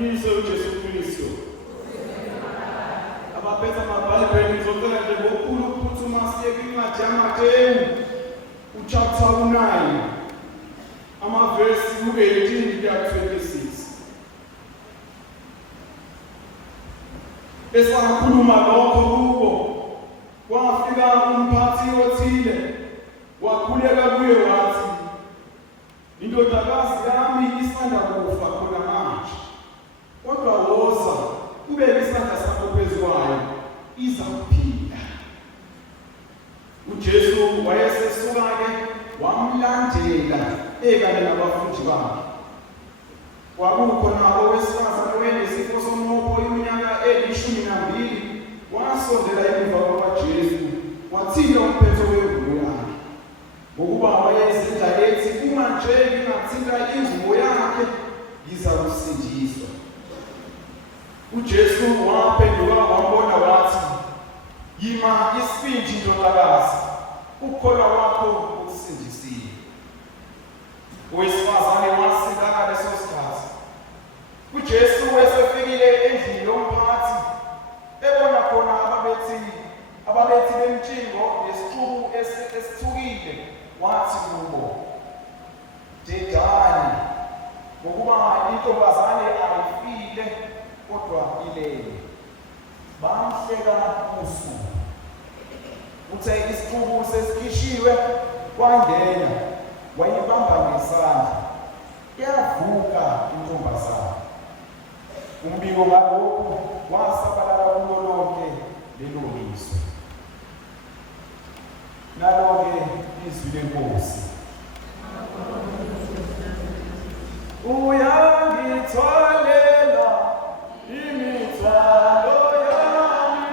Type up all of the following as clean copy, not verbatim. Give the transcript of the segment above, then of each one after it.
Uyise uJesu Kristu. Abaphethe amabhayibheli ngizocela nje ngokukhulu ukuphuthuma siye kwincwadi yaMateyu uchapter 9 amavesi u-18 kuya 26. Esakhuluma lokho kubo kwafika umphathi othile wakhuleka kuye wathi, indodakazi yami isanda kufa khona manje, kodwa woza ubeke isandla sakho phezu kwayo izakuphila. UJesu wayesesuka-ke wamlandela ekanye nabafundi bakhe. Kwakukhona owesifazane owayenesifo somopho iminyaka eyi-12 wasondela emuva kwaJesu wathinta umphetho wengubo yakhe, ngokuba wayezenza ethi, uma nje ngingathinta ingubo yakhe ngizakusindiswa. UJesu waphenduka wambona wathi, yima isibindi ndodakazi, ukukholwa kwakho kukusindisile. Owesifazane wasindana leso sikhathi. UJesu esefikile endlini yomphathi ebona khona ababethi bemtshingo nesixuku esithukile, wathi kubo, dedani, ngokuba intombazane ayifile kodwa ilele. Bamhleka usuku. Uthe isixuku sesikhishiwe kwangena, wayibamba ngesandla, yavuka intombazane. Umbiko ngalokhu wasabalala kulo lonke lelo lizwe. Nalo-ke izwi lenkosi. Uyangithwalela imithwalo yami,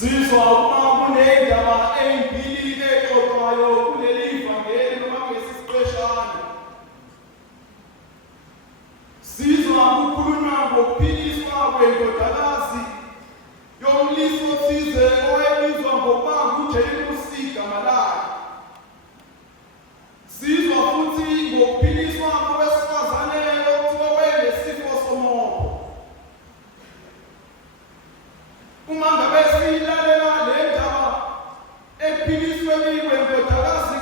Sizwa uma kunendaba eyimpilile exoxwayo kuleli vangeli noma kulesi siqeshana. Sizwa kukhulunywa ngokuphiliswa kwendodakazi yomlisi othize owayebizwa ngokuba nguJerusalema igama lakhe. Sizwa futhi ngokuphiliswa kowesifazane okuthiwa wayenesifo somoya. Uma ngabe siyilalela le ndaba ephilisweni kwendodakazi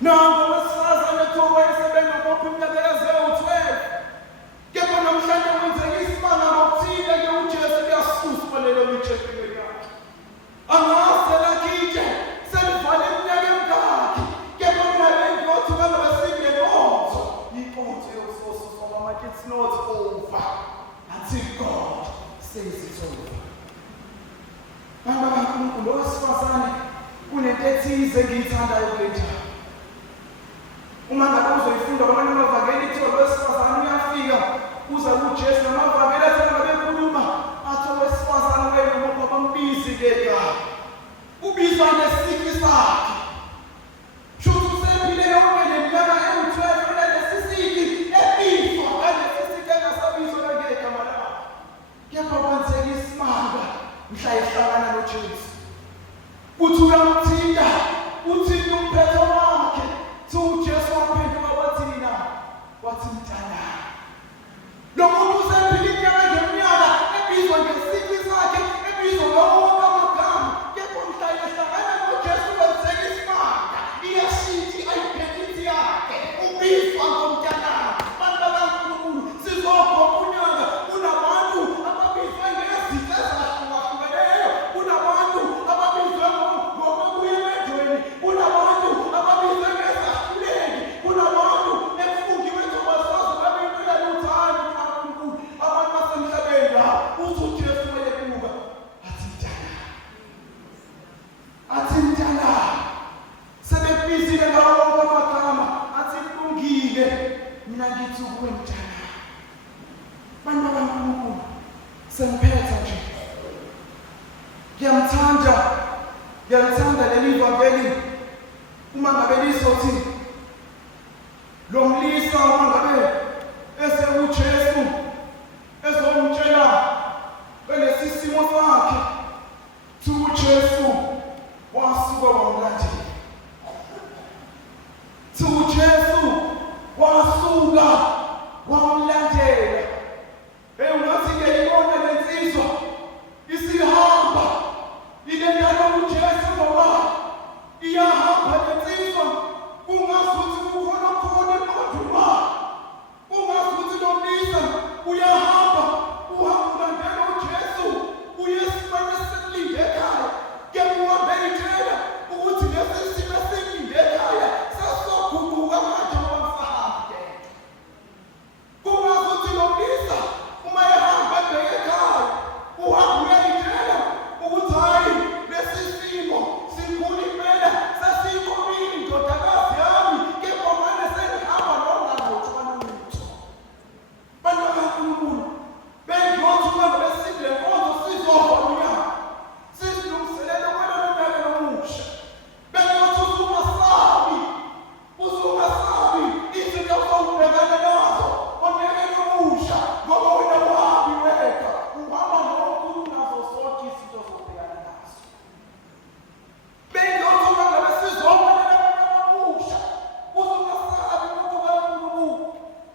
Nango wesifazane ethiwa wayesebenza ngophi iminyaka eyaze-12. Kepha namhlanje kwenzeka isimanga ngokuthile-ke uJesu kuyasuswa lelo litshekile yakhe. Angaze lakitshe selivale iminyaka emingaki. Kepha mina bengiyothi kangabe singenkonzo. Inkonzo yokususwa kwamanje, it's not over until God says it's over. Bantu bakaNkulunkulu, owesifazane kunento ethize engiyithandayo kule ndaba. Uma ngabe uzoyifunda kwamanye amavangeli kuthiwa lo wesifazane uyafika uza kuJesu, namavangeli athi ngabe ekhuluma athi owesifazane wena ngoba bambizi-ke ekhaya ubizwa ngesiki sakhe. Shuthi usephile yonke le minyaka ewu-12 lesi siki ebizwa ngalesi siki engasabizwa nangegama lakhe. Kepha kwenzeka isimanga mhla ehlangana noJesu. Uthi uyamthinta, uthinta umphetho wakhe. uJesu waphenduka wathini na? Wathi mntanami. Lo muntu usephila iminyaka ngeminyaka ebizwa ngesiki sakhe, ebizwa ngawonke amagama. Kepha mhla ehlangana noJesu kwenzeka isimanga. Iyashintsha i-identity yakhe, ubizwa ngomntanami. Bantu bakaNkulunkulu, sizogoma unyaka kunabantu ababizwe ngezinto ezahlukahlukene. Kunabantu ababizwe ngokubuya emendweni. Kunabantu ababizwe ngezahluleki. Kunabantu efungiwe njengobasazi babintula luthando kaNkulunkulu. Abantu basemhlabeni la uthi uJesu wayekuba athi mntanami. Sebebizile ngawo wonke amagama athi kulungile, mina ngithi kuwe mntanami. Bantu bakaNkulunkulu, sengiphetha nje. Ngiyalithanda leli vangeli uma ngabe lizothi lo mlisa uma ngabe esekuJesu ezomtshela ngalesi simo sakhe, uJesu wasuka wamlandela. uJesu wasuka wamlandela. Ungathi-ke ibona lensizwa isihamba ilendana uJesu ngoba iyahamba lensizwa, kungazuthi kukhona emaduma, kungazuthi lo mlisa uyahamba ulandela uJesu uye esimeni esilinde ekhaya. Kepha uhambe itshela ukuthi lesi simo esilinde ekhaya sesoguquka manje ngoba msahambe. Kungazuthi lo mlisa uma ehamba ebheke ekhaya uhambe uyayitshela ukuthi hayi lesi simo sikhulu impela sesiyikomile indodakazi yami, kepha manje sengihamba nongangotshwa lutho. Bantu bakaNkulunkulu, bengiyothi uma ngabe sikule nkonzo sizoba unyaka sisilungiselele kwalelo nyaka nomusha. Bengiyothi uzungasabi izinto ozobhekana nazo onyakeni omusha, ngoba wena uhambi wedwa, uhamba noNkulunkulu nazo zonke izinto ozobhekana nazo. Bengiyothi uma ngabe sizomelela kwalelo omusha, uzungasabi umuntu kaNkulunkulu.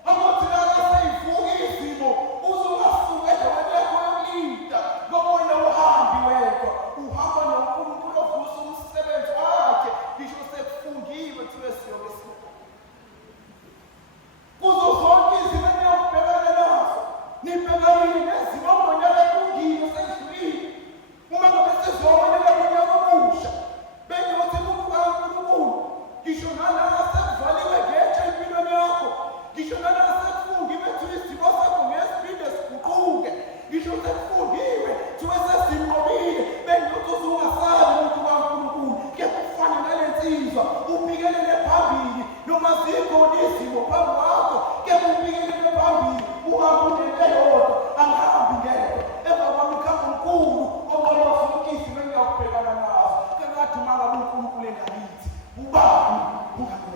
Abathi nakaseyivuka izimo uzungasuka endaweni yakho yokulinda, ngoba wena uhambi wedwa, uhamba noNkulunkulu ovusa umsebenzi wakhe. Ngisho sekufungiwe kuthiwe siyobe kuzo zonke izimo eniyokubhekana nazo, nibhekanile nezimo ngonyaka kulungile seyidlulile. Uma ngabe sizomelela ngonyaka omusha, bengiyothi kubuka kaNkulunkulu, ngisho nalana sekuvaliwe ngetshe empilweni yakho, ngisho nalana sekufungiwe kuthiwa izimo zakho ngesibindi siguquke, ngisho sekufungiwe kuthiwe sezinqobile, bengiyothi uzungasabi umuntu kaNkulunkulu. Kepha ufane nalensizwa ubhikelele phambili, noma zikhona izimo phambi kwakho, kepha ubhikelele phambili, uhambe unento eyodwa, angihambi ngedwa. Emva kwami kuhamba uNkulunkulu obona zonke izimo engiyakubhekana nazo. Kekade uma ngabe uNkulunkulu engakithi, ubani ungakho